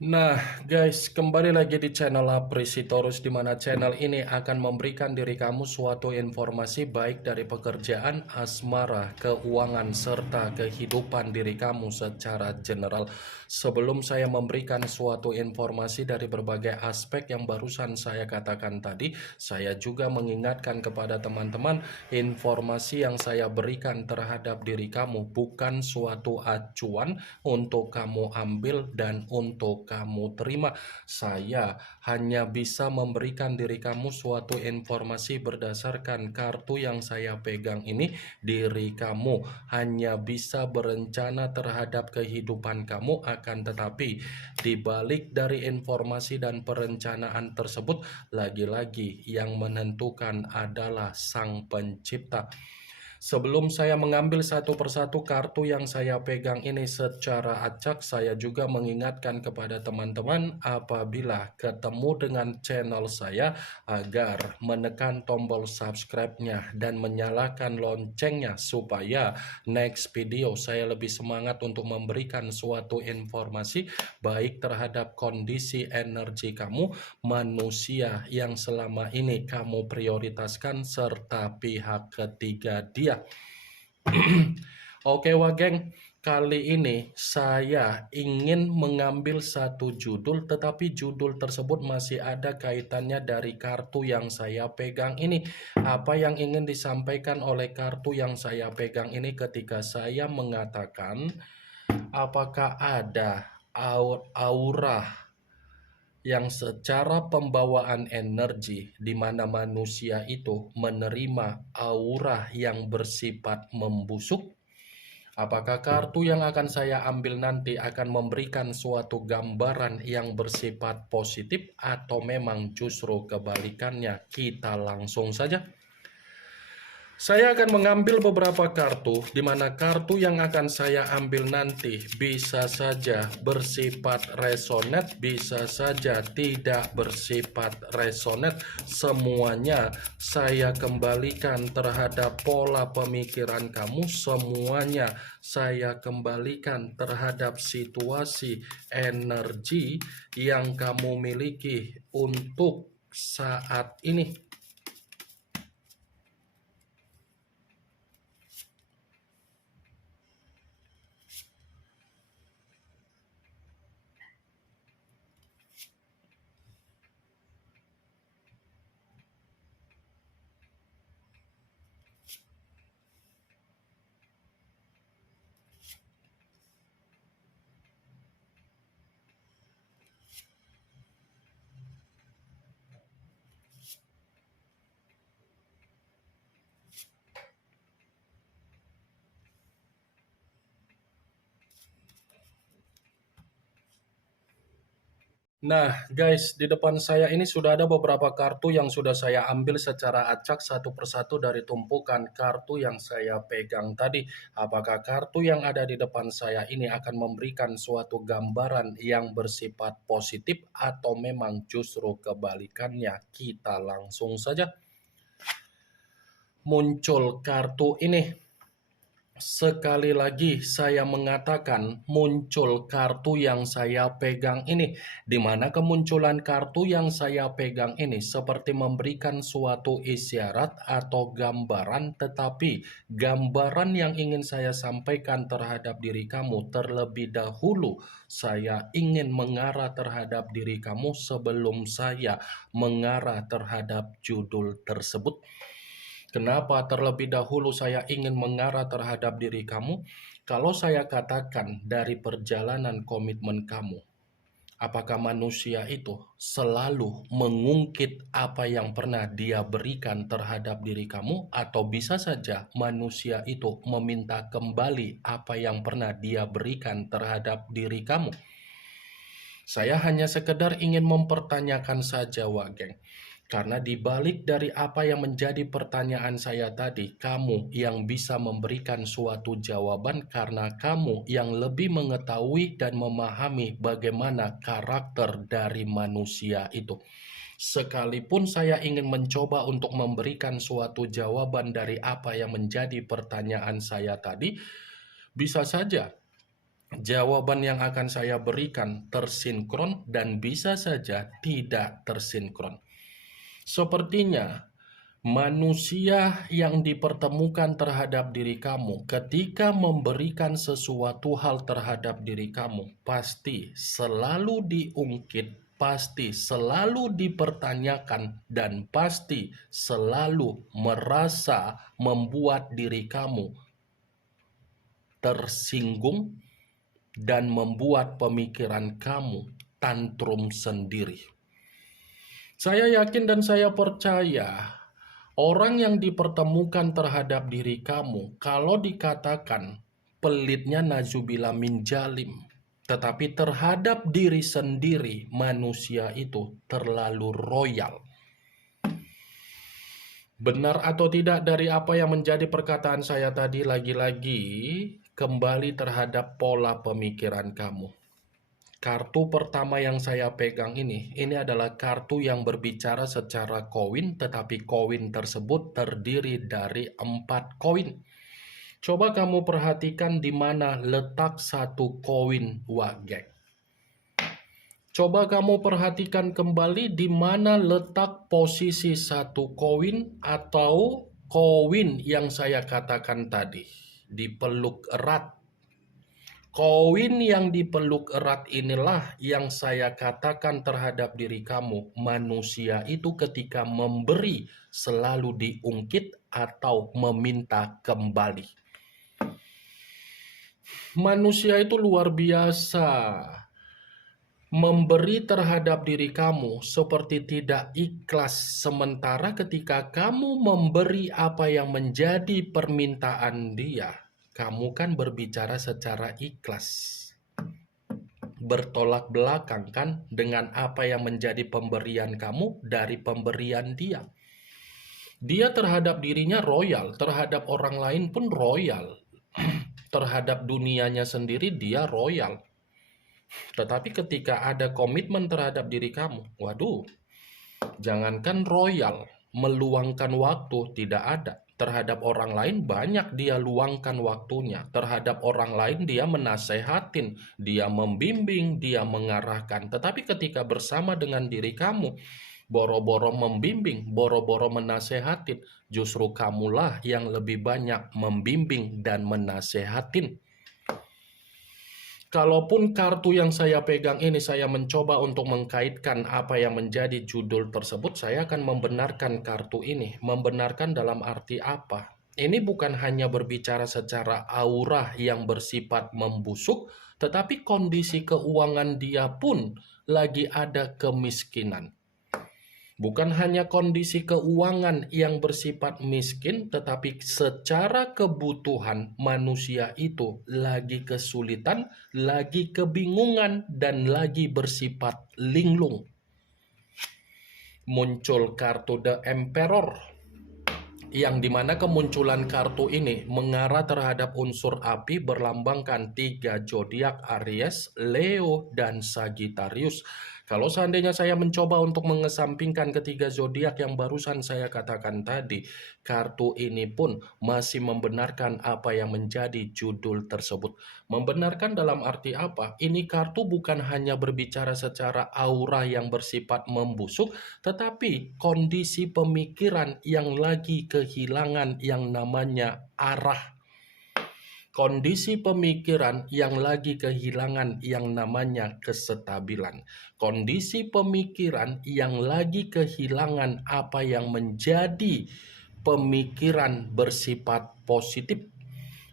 Nah, guys, kembali lagi di channel Apresitorus, di mana channel ini akan memberikan diri kamu suatu informasi baik dari pekerjaan, asmara, keuangan, serta kehidupan diri kamu secara general. Sebelum saya memberikan suatu informasi dari berbagai aspek yang barusan saya katakan tadi, saya juga mengingatkan kepada teman-teman, informasi yang saya berikan terhadap diri kamu bukan suatu acuan untuk kamu ambil dan untuk kamu terima. Saya hanya bisa memberikan diri kamu suatu informasi berdasarkan kartu yang saya pegang ini. Diri kamu hanya bisa berencana terhadap kehidupan kamu, akan tetapi di balik dari informasi dan perencanaan tersebut, lagi-lagi yang menentukan adalah Sang Pencipta. Sebelum saya mengambil satu persatu kartu yang saya pegang ini secara acak, saya juga mengingatkan kepada teman-teman apabila ketemu dengan channel saya agar menekan tombol subscribe-nya dan menyalakan loncengnya supaya next video saya lebih semangat untuk memberikan suatu informasi baik terhadap kondisi energi kamu, manusia yang selama ini kamu prioritaskan, serta pihak ketiga dia. Oke Wageng, kali ini saya ingin mengambil satu judul, tetapi judul tersebut masih ada kaitannya dari kartu yang saya pegang ini. Apa yang ingin disampaikan oleh kartu yang saya pegang ini ketika saya mengatakan apakah ada aura yang secara pembawaan energi di mana manusia itu menerima aura yang bersifat membusuk? Apakah kartu yang akan saya ambil nanti akan memberikan suatu gambaran yang bersifat positif atau memang justru kebalikannya? Kita langsung saja. Saya akan mengambil beberapa kartu, di mana kartu yang akan saya ambil nanti bisa saja bersifat resonate, bisa saja tidak bersifat resonate. Semuanya saya kembalikan terhadap pola pemikiran kamu, semuanya saya kembalikan terhadap situasi energi yang kamu miliki untuk saat ini. Nah, guys, di depan saya ini sudah ada beberapa kartu yang sudah saya ambil secara acak satu persatu dari tumpukan kartu yang saya pegang tadi. Apakah kartu yang ada di depan saya ini akan memberikan suatu gambaran yang bersifat positif atau memang justru kebalikannya? Kita langsung saja. Muncul kartu ini. Sekali lagi saya mengatakan muncul kartu yang saya pegang ini, di mana kemunculan kartu yang saya pegang ini seperti memberikan suatu isyarat atau gambaran, tetapi gambaran yang ingin saya sampaikan terhadap diri kamu terlebih dahulu, saya ingin mengarah terhadap diri kamu sebelum saya mengarah terhadap judul tersebut. Kenapa terlebih dahulu saya ingin mengarah terhadap diri kamu? Kalau saya katakan dari perjalanan komitmen kamu, apakah manusia itu selalu mengungkit apa yang pernah dia berikan terhadap diri kamu, atau bisa saja manusia itu meminta kembali apa yang pernah dia berikan terhadap diri kamu? Saya hanya sekedar ingin mempertanyakan saja, Wageng. Karena dibalik dari apa yang menjadi pertanyaan saya tadi, kamu yang bisa memberikan suatu jawaban karena kamu yang lebih mengetahui dan memahami bagaimana karakter dari manusia itu. Sekalipun saya ingin mencoba untuk memberikan suatu jawaban dari apa yang menjadi pertanyaan saya tadi, bisa saja Jawaban yang akan saya berikan tersinkron dan bisa saja tidak tersinkron. Sepertinya manusia yang dipertemukan terhadap diri kamu ketika memberikan sesuatu hal terhadap diri kamu pasti selalu diungkit, pasti selalu dipertanyakan, dan pasti selalu merasa membuat diri kamu tersinggung dan membuat pemikiran kamu tantrum sendiri. Saya yakin dan saya percaya orang yang dipertemukan terhadap diri kamu, kalau dikatakan pelitnya nazubillah min jalim, tetapi terhadap diri sendiri manusia itu terlalu royal. Benar atau tidak dari apa yang menjadi perkataan saya tadi, lagi-lagi kembali terhadap pola pemikiran kamu. Kartu pertama yang saya pegang ini adalah kartu yang berbicara secara koin, tetapi koin tersebut terdiri dari 4 koin. Coba kamu perhatikan di mana letak satu koin wagek. Coba kamu perhatikan kembali di mana letak posisi satu koin atau koin yang saya katakan tadi, dipeluk erat. Koin yang dipeluk erat inilah yang saya katakan terhadap diri kamu. Manusia itu ketika memberi selalu diungkit atau meminta kembali. Manusia itu luar biasa. Memberi terhadap diri kamu seperti tidak ikhlas, sementara ketika kamu memberi apa yang menjadi permintaan dia, kamu kan berbicara secara ikhlas. Bertolak belakang kan dengan apa yang menjadi pemberian kamu dari pemberian dia. Dia terhadap dirinya royal, terhadap orang lain pun royal. Terhadap dunianya sendiri dia royal. Tetapi ketika ada komitmen terhadap diri kamu, waduh, jangankan royal, meluangkan waktu tidak ada. Terhadap orang lain banyak dia luangkan waktunya. Terhadap orang lain dia menasehatin, dia membimbing, dia mengarahkan. Tetapi ketika bersama dengan diri kamu, boro-boro membimbing, boro-boro menasehatin, justru kamulah yang lebih banyak membimbing dan menasehatin. Kalaupun kartu yang saya pegang ini saya mencoba untuk mengkaitkan apa yang menjadi judul tersebut, saya akan membenarkan kartu ini. Membenarkan dalam arti apa? Ini bukan hanya berbicara secara aura yang bersifat membusuk, tetapi kondisi keuangan dia pun lagi ada kemiskinan. Bukan hanya kondisi keuangan yang bersifat miskin, tetapi secara kebutuhan manusia itu lagi kesulitan, lagi kebingungan, dan lagi bersifat linglung. Muncul kartu The Emperor, yang dimana kemunculan kartu ini mengarah terhadap unsur api berlambangkan 3 zodiak Aries, Leo, dan Sagittarius. Kalau seandainya saya mencoba untuk mengesampingkan ketiga zodiak yang barusan saya katakan tadi, kartu ini pun masih membenarkan apa yang menjadi judul tersebut. Membenarkan dalam arti apa? Ini kartu bukan hanya berbicara secara aura yang bersifat membusuk, tetapi kondisi pemikiran yang lagi kehilangan yang namanya arah. Kondisi pemikiran yang lagi kehilangan yang namanya kestabilan. Kondisi pemikiran yang lagi kehilangan apa yang menjadi pemikiran bersifat positif.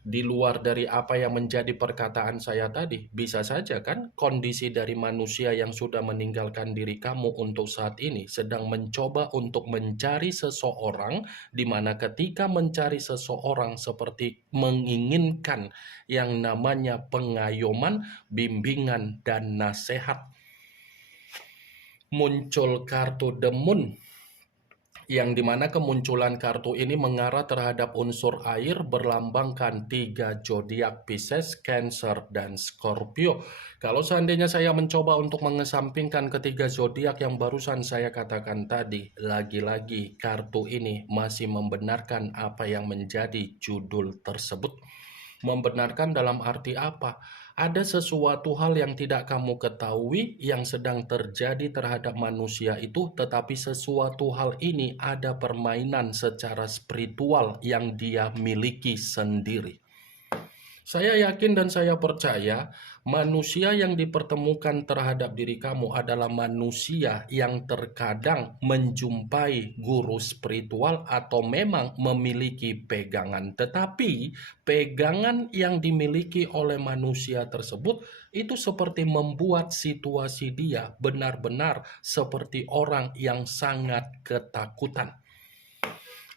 Di luar dari apa yang menjadi perkataan saya tadi, bisa saja kan kondisi dari manusia yang sudah meninggalkan diri kamu untuk saat ini sedang mencoba untuk mencari seseorang, di mana ketika mencari seseorang seperti menginginkan yang namanya pengayoman, bimbingan, dan nasihat. Muncul kartu The Moon, yang dimana kemunculan kartu ini mengarah terhadap unsur air berlambangkan 3 zodiak Pisces, Cancer, dan Scorpio. Kalau seandainya saya mencoba untuk mengesampingkan ketiga zodiak yang barusan saya katakan tadi, lagi-lagi kartu ini masih membenarkan apa yang menjadi judul tersebut. Membenarkan dalam arti apa? Ada sesuatu hal yang tidak kamu ketahui yang sedang terjadi terhadap manusia itu, tetapi sesuatu hal ini ada permainan secara spiritual yang dia miliki sendiri. Saya yakin dan saya percaya manusia yang dipertemukan terhadap diri kamu adalah manusia yang terkadang menjumpai guru spiritual atau memang memiliki pegangan. Tetapi pegangan yang dimiliki oleh manusia tersebut itu seperti membuat situasi dia benar-benar seperti orang yang sangat ketakutan.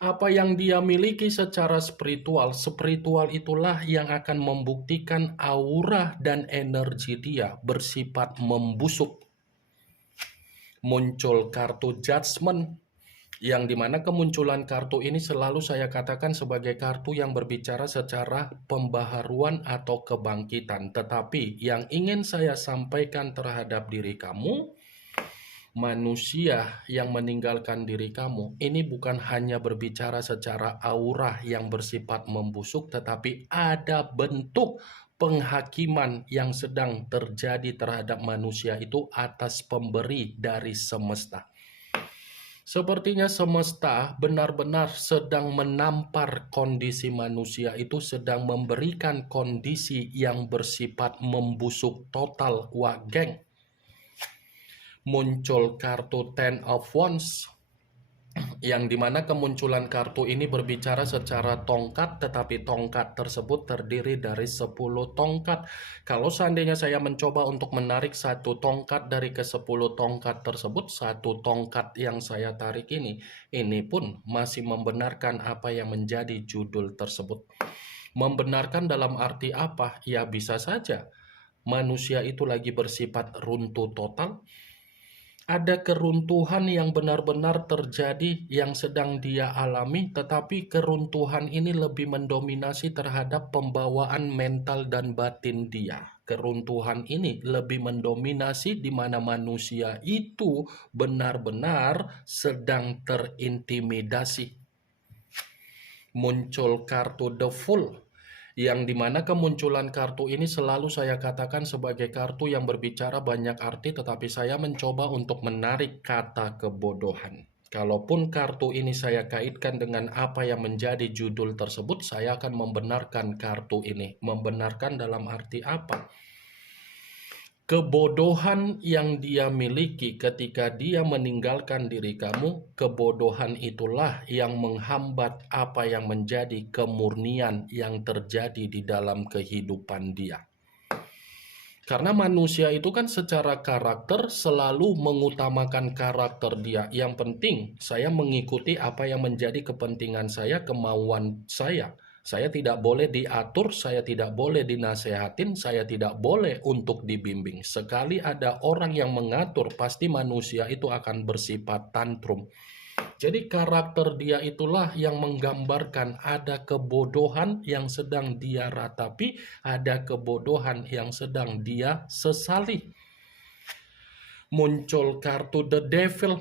Apa yang dia miliki secara spiritual, spiritual itulah yang akan membuktikan aura dan energi dia bersifat membusuk. Muncul kartu judgment, yang dimana kemunculan kartu ini selalu saya katakan sebagai kartu yang berbicara secara pembaharuan atau kebangkitan. Tetapi yang ingin saya sampaikan terhadap diri kamu, manusia yang meninggalkan diri kamu ini bukan hanya berbicara secara aura yang bersifat membusuk, tetapi ada bentuk penghakiman yang sedang terjadi terhadap manusia itu atas pemberi dari semesta. Sepertinya semesta benar-benar sedang menampar kondisi manusia itu, sedang memberikan kondisi yang bersifat membusuk total, wah geng. Muncul kartu Ten of Wands, yang dimana kemunculan kartu ini berbicara secara tongkat, tetapi tongkat tersebut terdiri dari 10 tongkat. Kalau seandainya saya mencoba untuk menarik satu tongkat dari ke-10 tongkat tersebut, satu tongkat yang saya tarik ini pun masih membenarkan apa yang menjadi judul tersebut. Membenarkan dalam arti apa? Ya bisa saja manusia itu lagi bersifat runtuh total. Ada keruntuhan yang benar-benar terjadi yang sedang dia alami, tetapi keruntuhan ini lebih mendominasi terhadap pembawaan mental dan batin dia. Keruntuhan ini lebih mendominasi di mana manusia itu benar-benar sedang terintimidasi. Muncul kartu The Fool, yang dimana kemunculan kartu ini selalu saya katakan sebagai kartu yang berbicara banyak arti, tetapi saya mencoba untuk menarik kata kebodohan. Kalaupun kartu ini saya kaitkan dengan apa yang menjadi judul tersebut, saya akan membenarkan kartu ini. Membenarkan dalam arti apa? Kebodohan yang dia miliki ketika dia meninggalkan diri kamu, kebodohan itulah yang menghambat apa yang menjadi kemurnian yang terjadi di dalam kehidupan dia. Karena manusia itu kan secara karakter selalu mengutamakan karakter dia. Yang penting saya mengikuti apa yang menjadi kepentingan saya, kemauan saya. Saya tidak boleh diatur, saya tidak boleh dinasehatin, saya tidak boleh untuk dibimbing. Sekali ada orang yang mengatur, pasti manusia itu akan bersifat tantrum. Jadi karakter dia itulah yang menggambarkan ada kebodohan yang sedang dia ratapi, ada kebodohan yang sedang dia sesali. Muncul kartu The Devil,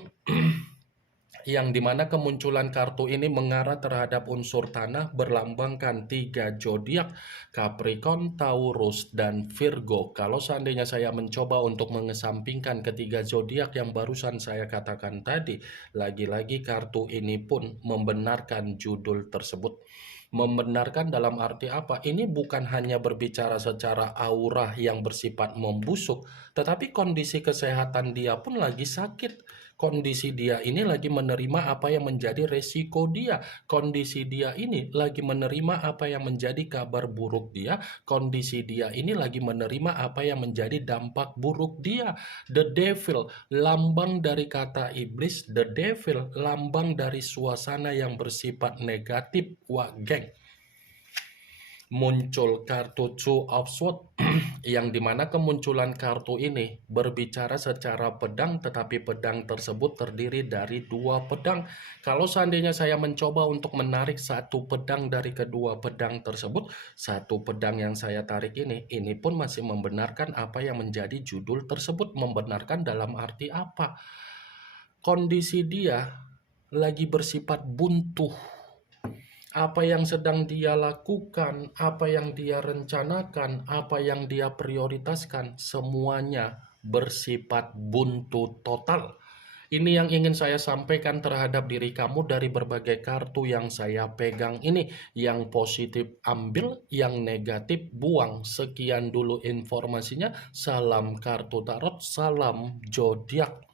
yang dimana kemunculan kartu ini mengarah terhadap unsur tanah, berlambangkan 3 zodiak, Capricorn, Taurus, dan Virgo. Kalau seandainya saya mencoba untuk mengesampingkan ketiga zodiak yang barusan saya katakan tadi, lagi-lagi kartu ini pun membenarkan judul tersebut. Membenarkan dalam arti apa? Ini bukan hanya berbicara secara aura yang bersifat membusuk, tetapi kondisi kesehatan dia pun lagi sakit. Kondisi dia ini lagi menerima apa yang menjadi resiko dia. Kondisi dia ini lagi menerima apa yang menjadi kabar buruk dia. Kondisi dia ini lagi menerima apa yang menjadi dampak buruk dia. The Devil, lambang dari kata iblis. The Devil, lambang dari suasana yang bersifat negatif. Wah, geng. Muncul kartu Two of Swords, yang dimana kemunculan kartu ini berbicara secara pedang, tetapi pedang tersebut terdiri dari 2 pedang. Kalau seandainya saya mencoba untuk menarik satu pedang dari kedua pedang tersebut, satu pedang yang saya tarik ini pun masih membenarkan apa yang menjadi judul tersebut. Membenarkan dalam arti apa? Kondisi dia lagi bersifat buntu. Apa yang sedang dia lakukan, apa yang dia rencanakan, apa yang dia prioritaskan, semuanya bersifat buntu total. Ini yang ingin saya sampaikan terhadap diri kamu dari berbagai kartu yang saya pegang ini. Yang positif ambil, yang negatif buang. Sekian dulu informasinya. Salam kartu tarot, salam zodiak.